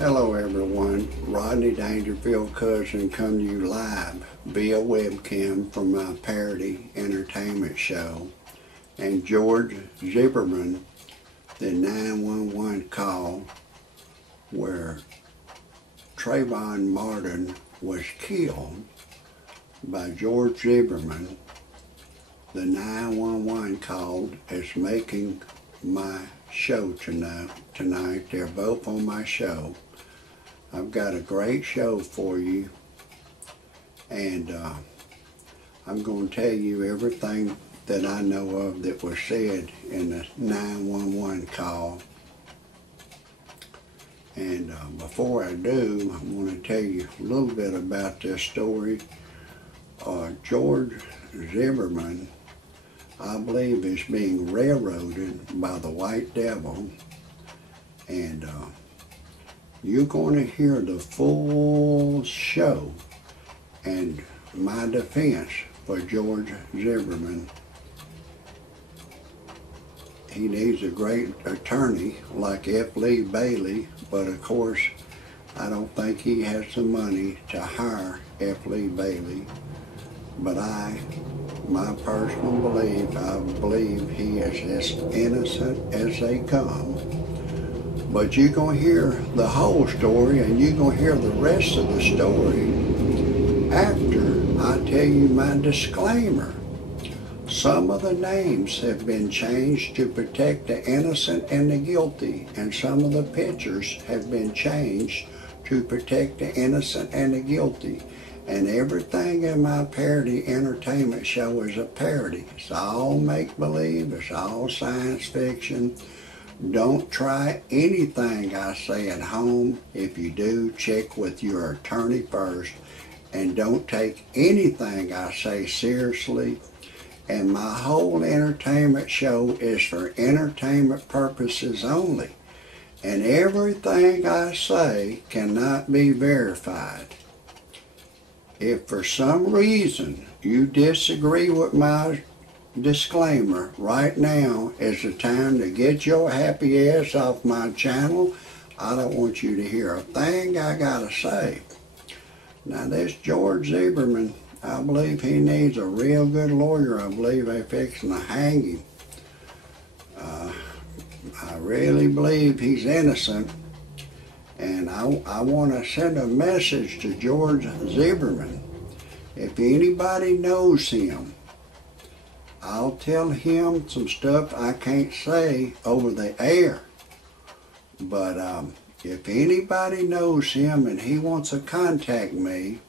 Hello everyone, Rodney Dangerfield Cousin coming to you live via webcam from my parody entertainment show. And George Zimmerman, the 911 call where Trayvon Martin was killed by George Zimmerman. The 911 call is making my show tonight. They're both on my show. I've got a great show for you, and I'm going to tell you everything that I know of that was said in the 911 call. And before I do, I want to tell you a little bit about this story. George Zimmerman, I believe, is being railroaded by the white devil, and you're going to hear the full show and my defense for George Zimmerman. He needs a great attorney like F. Lee Bailey, but of course I don't think he has the money to hire F. Lee Bailey. But my personal belief, I believe he is as innocent as they come. But you're going to hear the whole story, and you're going to hear the rest of the story after I tell you my disclaimer. Some of the names have been changed to protect the innocent and the guilty, and some of the pictures have been changed to protect the innocent and the guilty. And everything in my parody entertainment show is a parody. It's all make-believe, it's all science fiction. Don't try anything I say at home. If you do, check with your attorney first. And don't take anything I say seriously. And my whole entertainment show is for entertainment purposes only. And everything I say cannot be verified. If for some reason you disagree with my disclaimer, right now is the time to get your happy ass off my channel. I don't want you to hear a thing I gotta say. Now this George Zimmerman, I believe he needs a real good lawyer. I believe they're fixing to hang him. I really believe he's innocent. And I want to send a message to George Zimmerman. If anybody knows him, I'll tell him some stuff I can't say over the air. But if anybody knows him and he wants to contact me,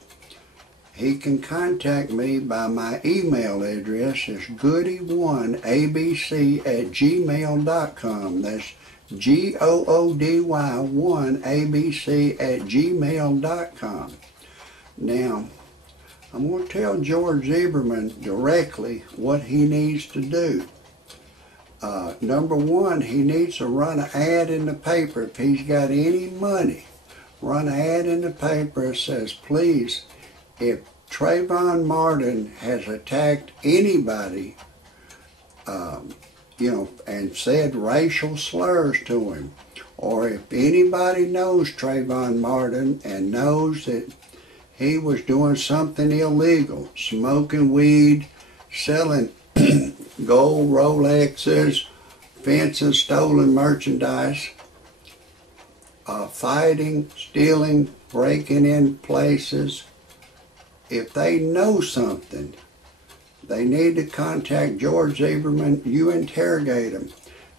he can contact me by my email address. It's goody1abc@gmail.com. That's GOODY1abc@gmail.com. Now, I'm going to tell George Zimmerman directly what he needs to do. Number one, he needs to run an ad in the paper. If he's got any money, run an ad in the paper that says, please, if Trayvon Martin has attacked anybody, and said racial slurs to him, or if anybody knows Trayvon Martin and knows that he was doing something illegal, smoking weed, selling gold Rolexes, fencing stolen merchandise, fighting, stealing, breaking in places, if they know something, they need to contact George Zimmerman. You interrogate them.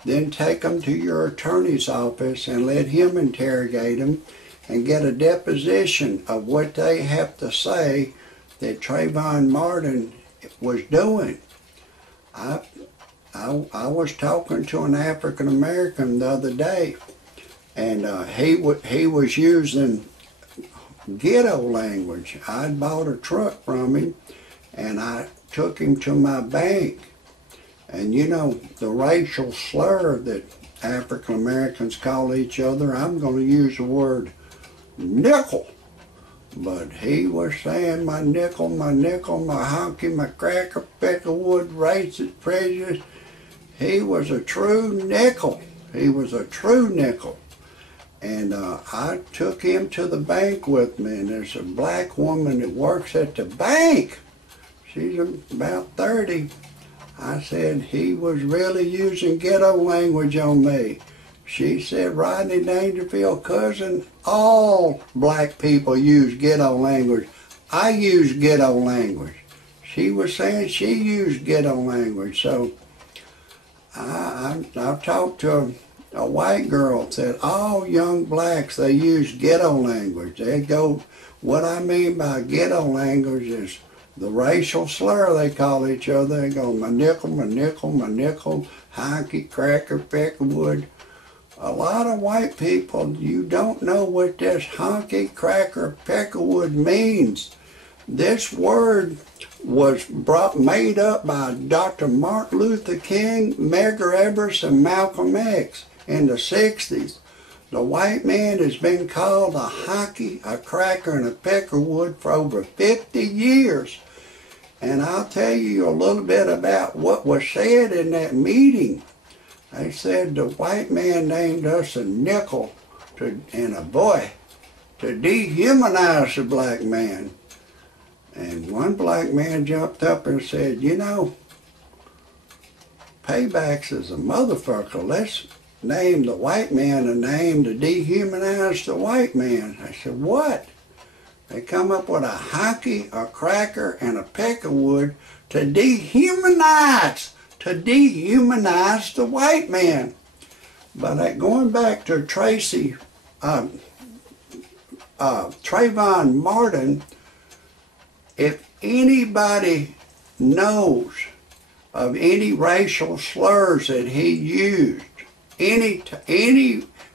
Then take them to your attorney's office and let him interrogate them and get a deposition of what they have to say that Trayvon Martin was doing. I was talking to an African American the other day, and he was using ghetto language. I'd bought a truck from him, and I took him to my bank. And you know, the racial slur that African Americans call each other, I'm going to use the word nickel. But he was saying my nickel, my honky, my cracker, picklewood, racist, prejudice. He was a true nickel. He was a true nickel. And I took him to the bank with me, and there's a black woman that works at the bank. She's about 30. I said, he was really using ghetto language on me. She said, Rodney Dangerfield, cousin, all black people use ghetto language. I use ghetto language. She was saying she used ghetto language. So I've talked to a white girl that said all young blacks, they use ghetto language. They go, what I mean by ghetto language is the racial slur they call each other. They go, my nickel, my nickel, my nickel, honky, cracker, peckerwood. A lot of white people, you don't know what this honky, cracker, peckerwood means. This word was made up by Dr. Martin Luther King, Medgar Evers, and Malcolm X in the 60s. The white man has been called a honky, a cracker, and a peckerwood for over 50 years. And I'll tell you a little bit about what was said in that meeting. They said the white man named us a nickel and a boy to dehumanize the black man. And one black man jumped up and said, you know, Paybacks is a motherfucker. Let's name the white man a name to dehumanize the white man. I said, what? They come up with a honky, a cracker, and a peckerwood to dehumanize the white man. But going back to Trayvon Martin, if anybody knows of any racial slurs that he used,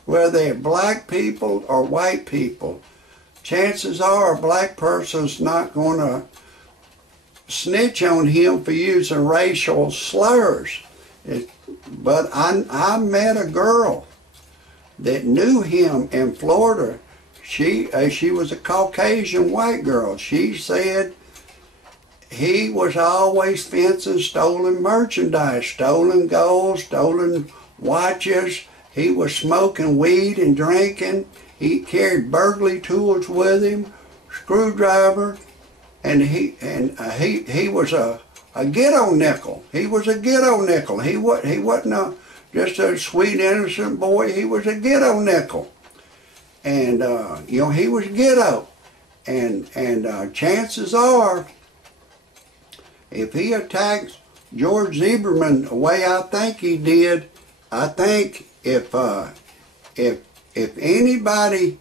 whether they're black people or white people, chances are a black person's not going to snitch on him for using racial slurs. But I met a girl that knew him in Florida. She was a Caucasian white girl. She said he was always fencing stolen merchandise, stolen gold, stolen watches. He was smoking weed and drinking. He carried burglary tools with him, screwdriver, and he was a ghetto nickel. He was a ghetto nickel. He wasn't just a sweet innocent boy. He was a ghetto nickel, and you know, he was ghetto, and chances are, if he attacked George Zimmerman the way I think he did, I think if anybody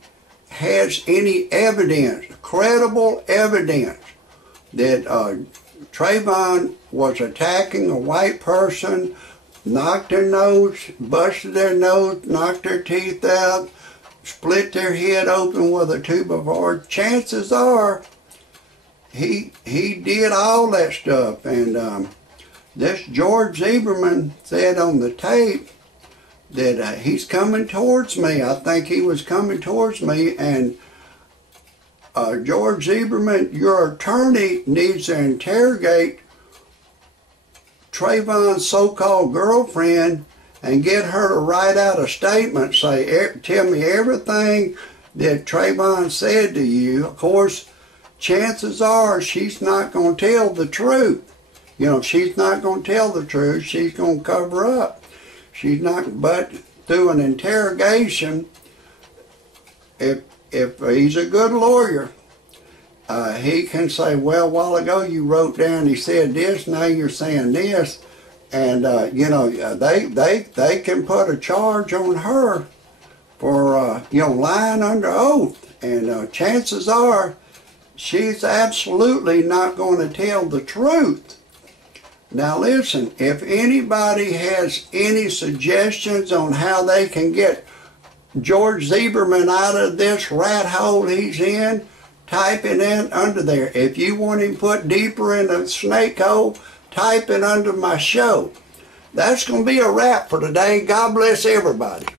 has any evidence, credible evidence, that Trayvon was attacking a white person, knocked their nose, busted their nose, knocked their teeth out, split their head open with a 2x4, chances are he did all that stuff. And this George Zimmerman said on the tape that he's coming towards me. I think he was coming towards me, and George Zimmerman, your attorney needs to interrogate Trayvon's so-called girlfriend and get her to write out a statement, tell me everything that Trayvon said to you. Of course, chances are she's not going to tell the truth. You know, she's not going to tell the truth. She's going to cover up. She's not, but through an interrogation, if he's a good lawyer, he can say, well, a while ago you wrote down, he said this, now you're saying this. And, you know, they can put a charge on her for, you know, lying under oath. And chances are she's absolutely not going to tell the truth. Now listen, if anybody has any suggestions on how they can get George Zimmerman out of this rat hole he's in, type it in under there. If you want him put deeper in the snake hole, type it under my show. That's going to be a wrap for today. God bless everybody.